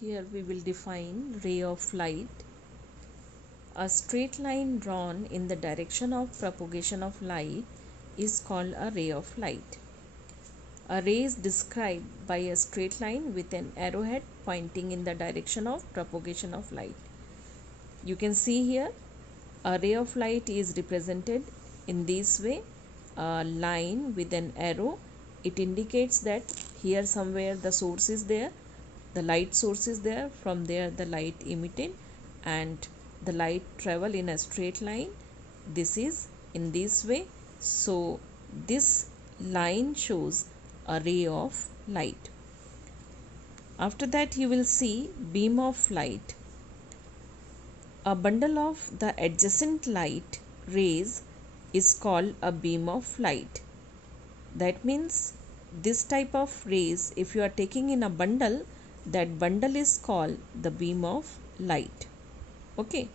Here we will define ray of light. A straight line drawn in the direction of propagation of light is called a ray of light. A ray is described by a straight line with an arrowhead pointing in the direction of propagation of light. You can see here a ray of light is represented in this way, a line with an arrow. It indicates that here somewhere the source is there, the light source is there, from there the light emitted and the light travel in a straight line. This is in this way. So this line shows a ray of light. After that you will see beam of light. A bundle of the adjacent light rays is called a beam of light. That means this type of rays, if you are taking in a bundle, that bundle is called the beam of light. Okay.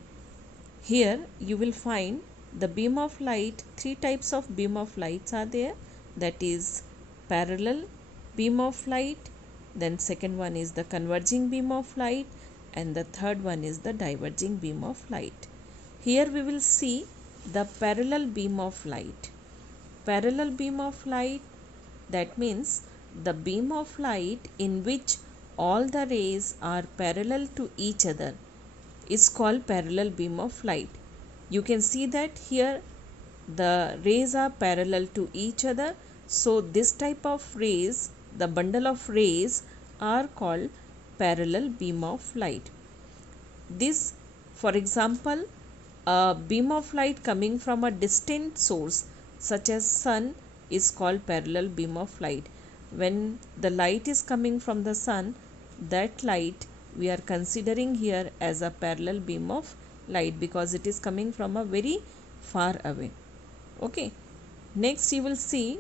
Here you will find the beam of light, three types of beam of lights are there. That is parallel beam of light, then second one is the converging beam of light, and the third one is the diverging beam of light. Here we will see the parallel beam of light. Parallel beam of light, that means the beam of light in which all the rays are parallel to each other is called parallel beam of light. You can see that here the rays are parallel to each other. So this type of rays, the bundle of rays, are called parallel beam of light. This, for example, a beam of light coming from a distant source such as sun is called parallel beam of light. When the light is coming from the sun, that light we are considering here as a parallel beam of light because it is coming from a very far away. Okay. Next you will see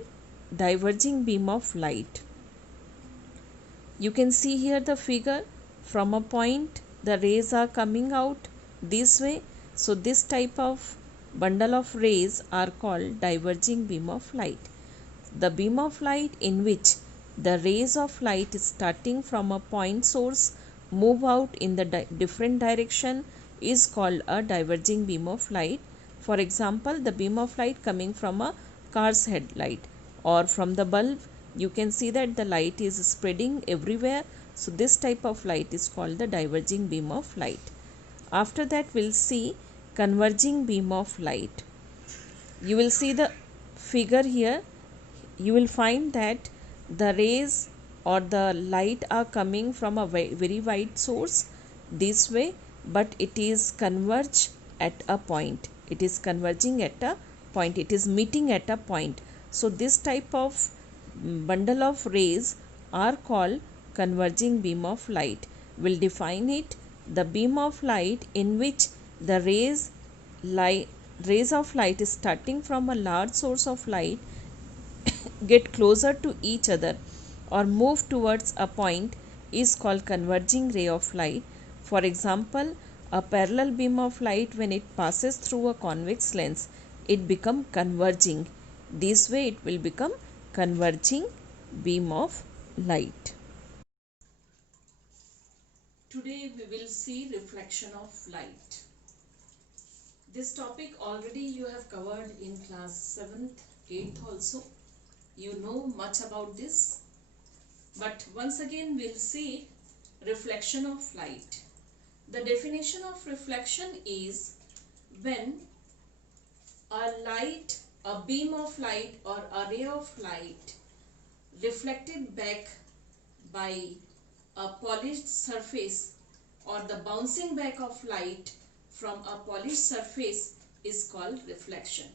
diverging beam of light. You can see here the figure. From a point the rays are coming out this way. So this type of bundle of rays are called diverging beam of light. The beam of light in which the rays of light starting from a point source move out in the different direction is called a diverging beam of light. For example, the beam of light coming from a car's headlight or from the bulb, you can see that the light is spreading everywhere. So this type of light is called the diverging beam of light. After that we'll see converging beam of light. You will see the figure here. You will find that the rays or the light are coming from a very wide source this way, but it is converge at a point. It is converging at a point. It is meeting at a point. So this type of bundle of rays are called converging beam of light. We'll define it. The beam of light in which the rays of light is starting from a large source of light get closer to each other or move towards a point is called converging ray of light. For example, a parallel beam of light, when it passes through a convex lens, it becomes converging. This way it will become converging beam of light. Today we will see reflection of light. This topic already you have covered in class 7th, 8th also. You know much about this. But once again we'll see reflection of light. The definition of reflection is when a beam of light or a ray of light reflected back by a polished surface or the bouncing back of light from a polished surface is called reflection.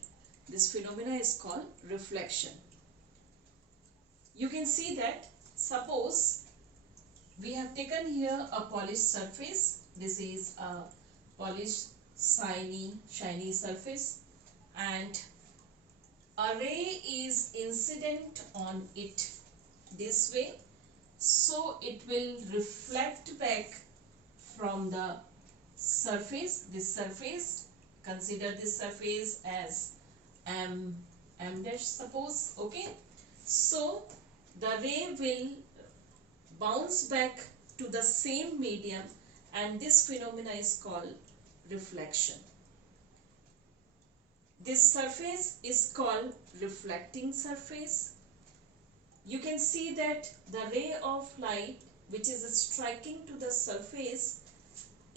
This phenomena is called reflection. You can see that suppose we have taken here a polished surface. This is a polished shiny surface and a ray is incident on it this way. So it will reflect back from the surface. This surface, consider this surface as m dash suppose. Okay. So the ray will bounce back to the same medium, and this phenomena is called reflection. This surface is called reflecting surface. You can see that the ray of light which is striking to the surface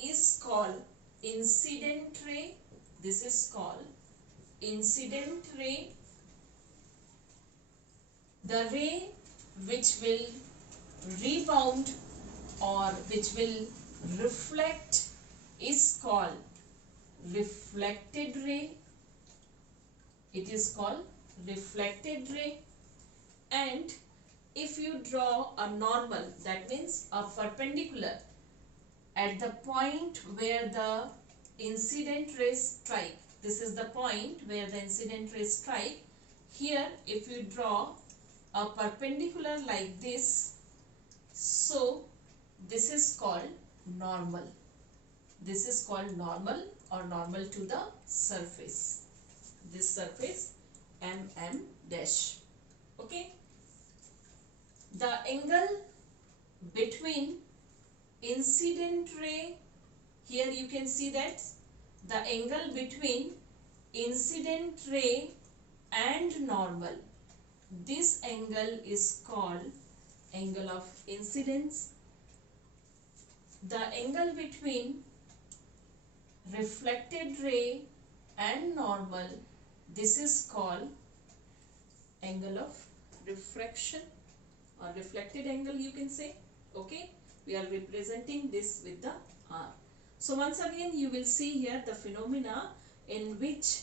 is called incident ray. This is called incident ray. The ray which will rebound or which will reflect is called reflected ray. It is called reflected ray. And if you draw a normal, that means a perpendicular at the point where the incident rays strike, this is the point where the incident rays strike. Here if you draw a perpendicular like this, so this is called normal. This is called normal or normal to the surface. This surface MM dash. Okay. The angle between incident ray, here you can see that the angle between incident ray and normal, this angle is called angle of incidence. The angle between reflected ray and normal, this is called angle of refraction or reflected angle, you can say. Okay, we are representing this with the R. So once again you will see here the phenomena in which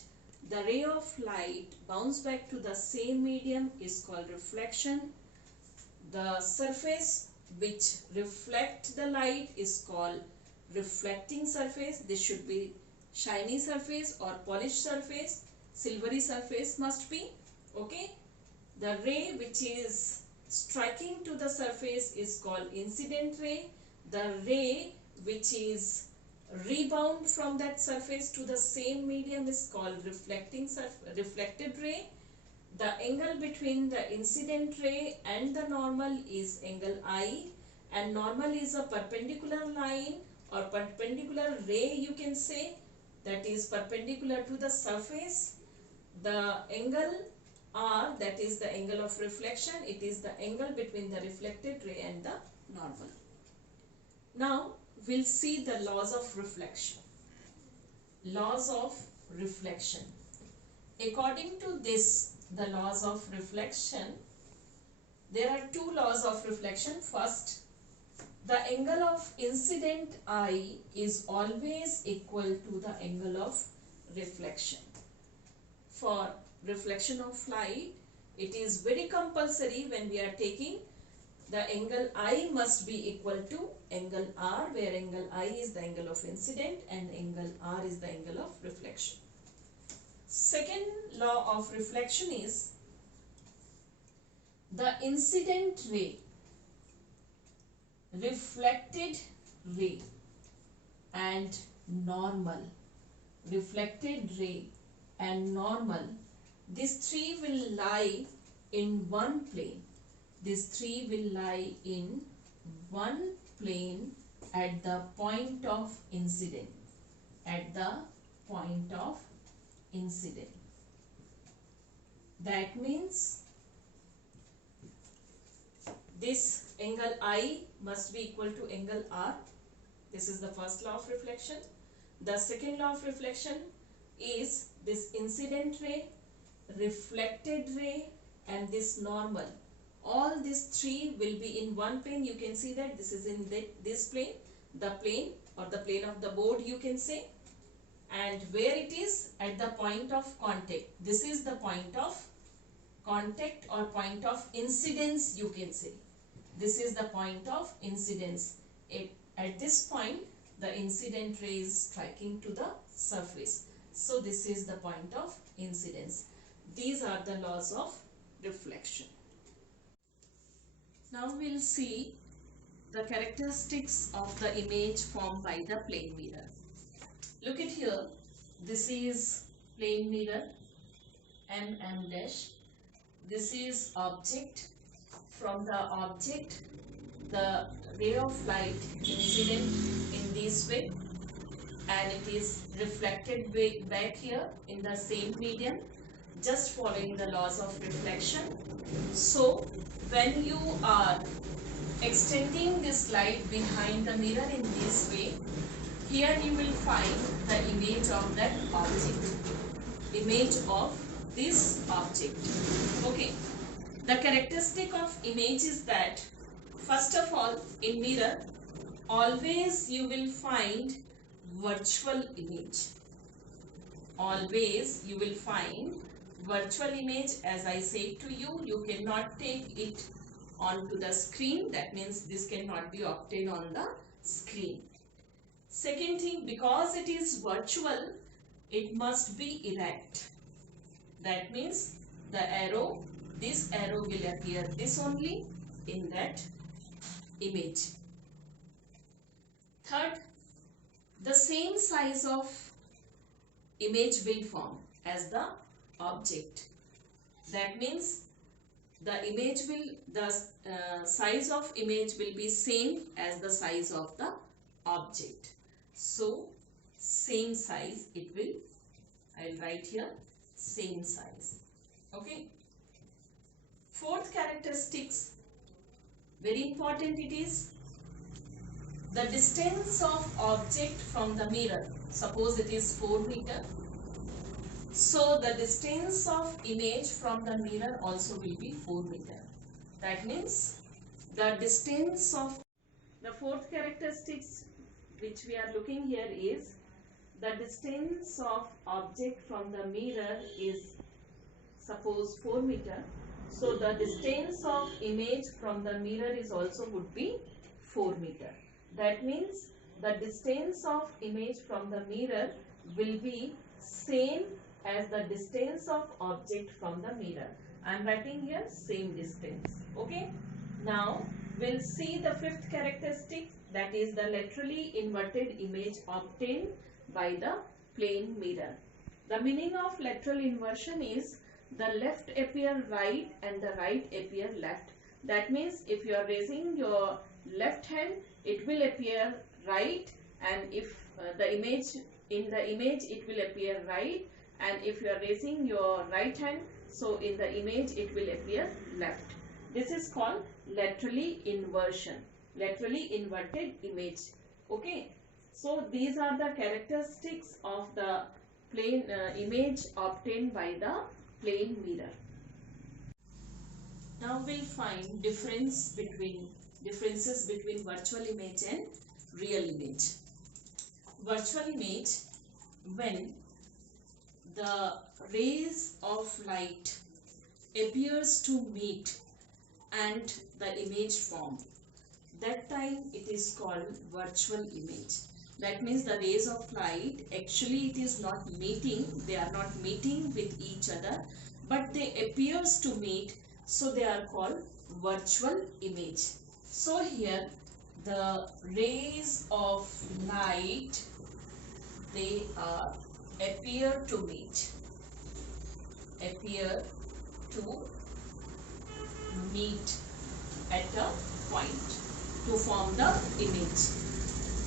the ray of light bounce back to the same medium is called reflection. The surface which reflect the light is called reflecting surface. This should be shiny surface or polished surface, silvery surface must be. Okay. The ray which is striking to the surface is called incident ray. The ray which is rebound from that surface to the same medium is called reflected ray. The angle between the incident ray and the normal is angle I, and normal is a perpendicular line or perpendicular ray, you can say, that is perpendicular to the surface. The angle R, that is the angle of reflection, it is the angle between the reflected ray and the normal. Now we'll see the laws of reflection. Laws of reflection. According to this, the laws of reflection, there are two laws of reflection. First, the angle of incident I is always equal to the angle of reflection. For reflection of light, it is very compulsory when we are taking, the angle I must be equal to angle R, where angle I is the angle of incident and angle R is the angle of reflection. Second law of reflection is the incident ray, reflected ray and normal. Reflected ray and normal, these three will lie in one plane. These three will lie in one plane at the point of incident. At the point of incident. That means this angle I must be equal to angle R. This is the first law of reflection. The second law of reflection is this incident ray, reflected ray and this normal. All these three will be in one plane. You can see that this is in this plane, the plane or the plane of the board, you can say. And where it is? At the point of contact. This is the point of contact or point of incidence, you can say. This is the point of incidence. At this point, the incident ray is striking to the surface. So this is the point of incidence. These are the laws of reflection. Now we'll see the characteristics of the image formed by the plane mirror. Look at here. This is plane mirror, MM dash. This is object. From the object, the ray of light incident in this way and it is reflected back here in the same medium, just following the laws of reflection. So when you are extending this light behind the mirror in this way, here you will find the image of that object, image of this object. Okay, the characteristic of image is that first of all, in mirror always you will find virtual image. Always you will find virtual image. As I said to you, you cannot take it onto the screen. That means this cannot be obtained on the screen. Second thing, because it is virtual, it must be erect. That means the arrow, this arrow will appear this only in that image. Third, the same size of image will form as the object. That means the image will, the size of image will be same as the size of the object. So same size it will, I will write here same size. Okay. Fourth characteristics, very important it is, the distance of object from the mirror. Suppose it is 4 meter. So the distance of image from the mirror also will be 4 meter. That means the distance of, the fourth characteristics which we are looking here is the distance of object from the mirror is suppose 4 meter. So the distance of image from the mirror is also would be 4 meter. That means the distance of image from the mirror will be same as the distance of object from the mirror. I am writing here same distance. Okay. Now we'll see the fifth characteristic, that is the laterally inverted image obtained by the plane mirror. The meaning of lateral inversion is the left appear right and the right appear left. That means if you are raising your left hand, it will appear right, and if the image, in the image it will appear right, and if you are raising your right hand, so in the image it will appear left. This is called laterally inversion, laterally inverted image. Okay, so these are the characteristics of the plane image obtained by the plane mirror. Now we'll find differences between virtual image and real image. Virtual image, when the rays of light appears to meet and the image form, that time it is called virtual image. That means the rays of light, actually it is not meeting, they are not meeting with each other, but they appears to meet, so they are called virtual image. So here the rays of light, they are appear to meet at a point to form the image.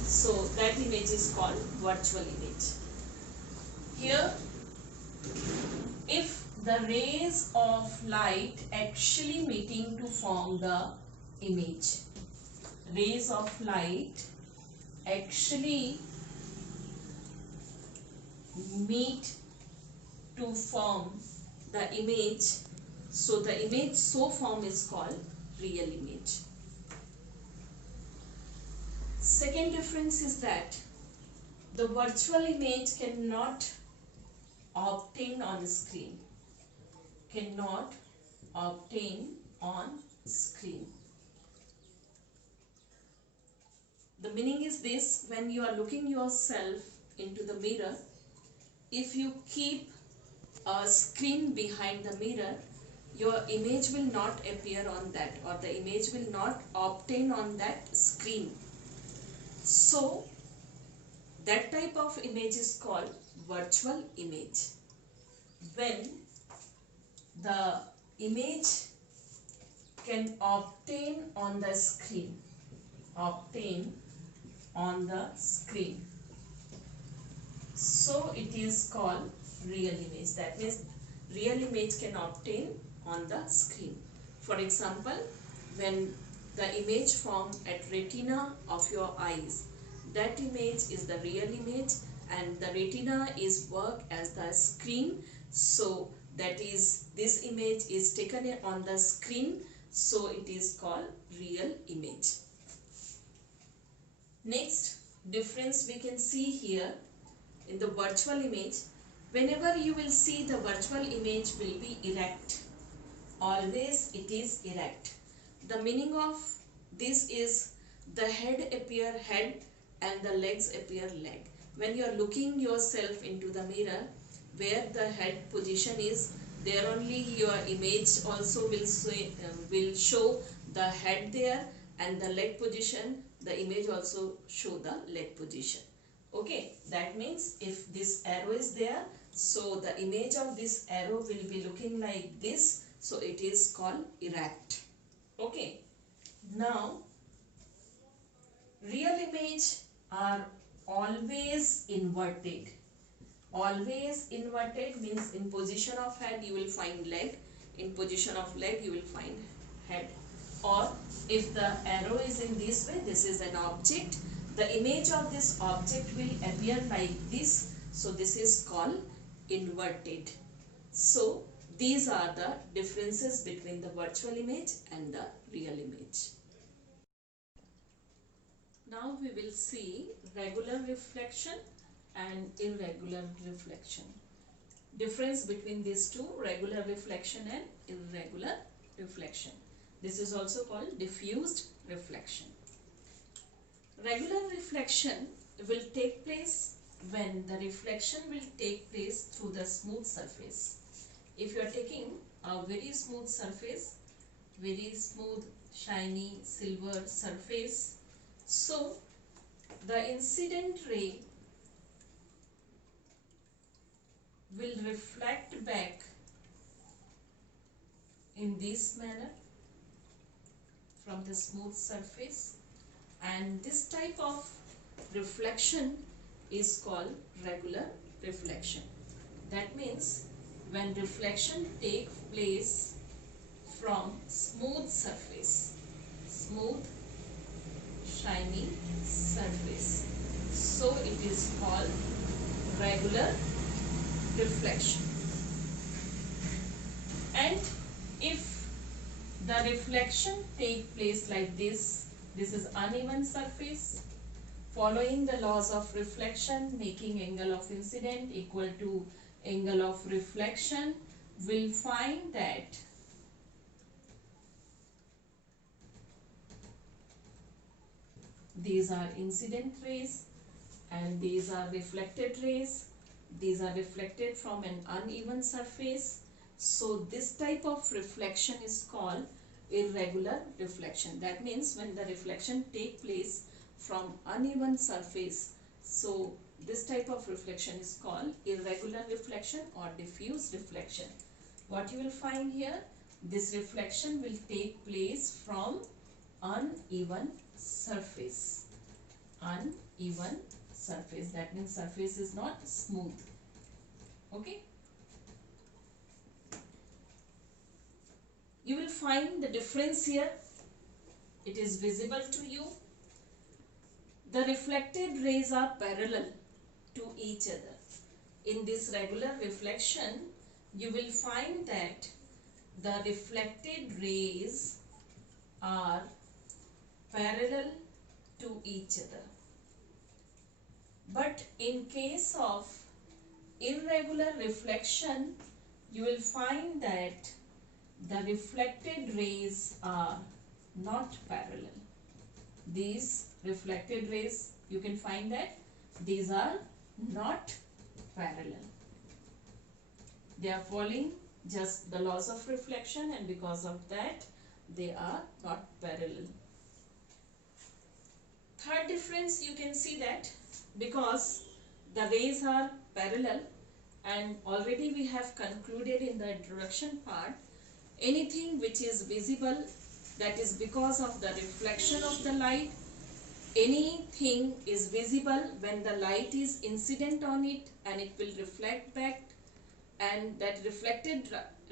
So that image is called virtual image. Here, if the rays of light actually meeting to form the image, rays of light actually meet to form the image, so the image so form is called real image. Second difference is that the virtual image cannot obtain on screen, cannot obtain on screen. The meaning is this: when you are looking yourself into the mirror, if you keep a screen behind the mirror, your image will not appear on that, or the image will not obtain on that screen. So that type of image is called virtual image. When the image can obtain on the screen, obtain on the screen. So it is called real image. That means real image can obtain on the screen. For example, when the image formed at retina of your eyes, that image is the real image, and the retina is work as the screen. So that is, this image is taken on the screen, so it is called real image. Next difference we can see here in the virtual image. Whenever you will see, the virtual image will be erect. Always it is erect. The meaning of this is the head appear head and the legs appear leg. When you are looking yourself into the mirror, where the head position is, there only your image also will show the head there, and the leg position, the image also show the leg position. Okay, that means if this arrow is there, so the image of this arrow will be looking like this, so it is called erect. Okay, now real image are always inverted. Always inverted means in position of head you will find leg, in position of leg you will find head. Or if the arrow is in this way, this is an object, the image of this object will appear like this, so this is called inverted. So these are the differences between the virtual image and the real image. Now we will see regular reflection and irregular reflection. Difference between these two, regular reflection and irregular reflection. This is also called diffused reflection. Regular reflection will take place when the reflection will take place through the smooth surface. If you are taking a very smooth surface, very smooth, shiny, silver surface, so the incident ray will reflect back in this manner from the smooth surface, and this type of reflection is called regular reflection. That means when reflection takes place from smooth surface, smooth shiny surface, so it is called regular reflection. And if the reflection take place like this, this is uneven surface, following the laws of reflection, making angle of incident equal to angle of reflection, we'll find that these are incident rays and these are reflected rays. These are reflected from an uneven surface. So this type of reflection is called irregular reflection. That means when the reflection take place from uneven surface, so this type of reflection is called irregular reflection or diffuse reflection. What you will find here, this reflection will take place from uneven surface. Uneven surface, that means surface is not smooth. Okay, you will find the difference here. It is visible to you. The reflected rays are parallel to each other. In this regular reflection, you will find that the reflected rays are parallel to each other. But in case of irregular reflection, you will find that the reflected rays are not parallel. These reflected rays, you can find that these are not parallel. They are following just the laws of reflection, and because of that they are not parallel. Third difference, you can see that because the rays are parallel, and already we have concluded in the introduction part, anything which is visible, that is because of the reflection of the light, anything is visible when the light is incident on it and it will reflect back, and that reflected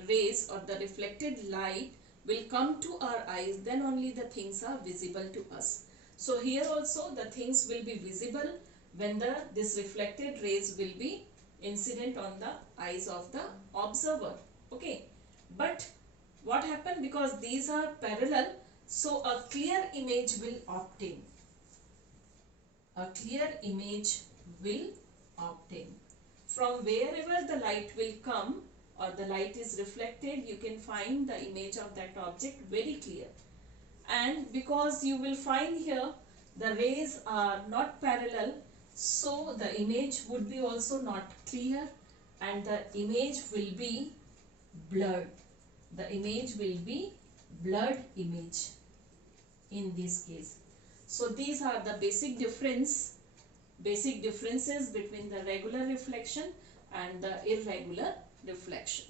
rays or the reflected light will come to our eyes, then only the things are visible to us. So here also the things will be visible when this reflected rays will be incident on the eyes of the observer. Okay, but what happened, because these are parallel, so a clear image will obtain. A clear image will obtain. From wherever the light will come or the light is reflected, you can find the image of that object very clear. And because you will find here the rays are not parallel, so the image would be also not clear and the image will be blurred. The image will be blurred image in this case. So these are the basic differences between the regular reflection and the irregular reflection.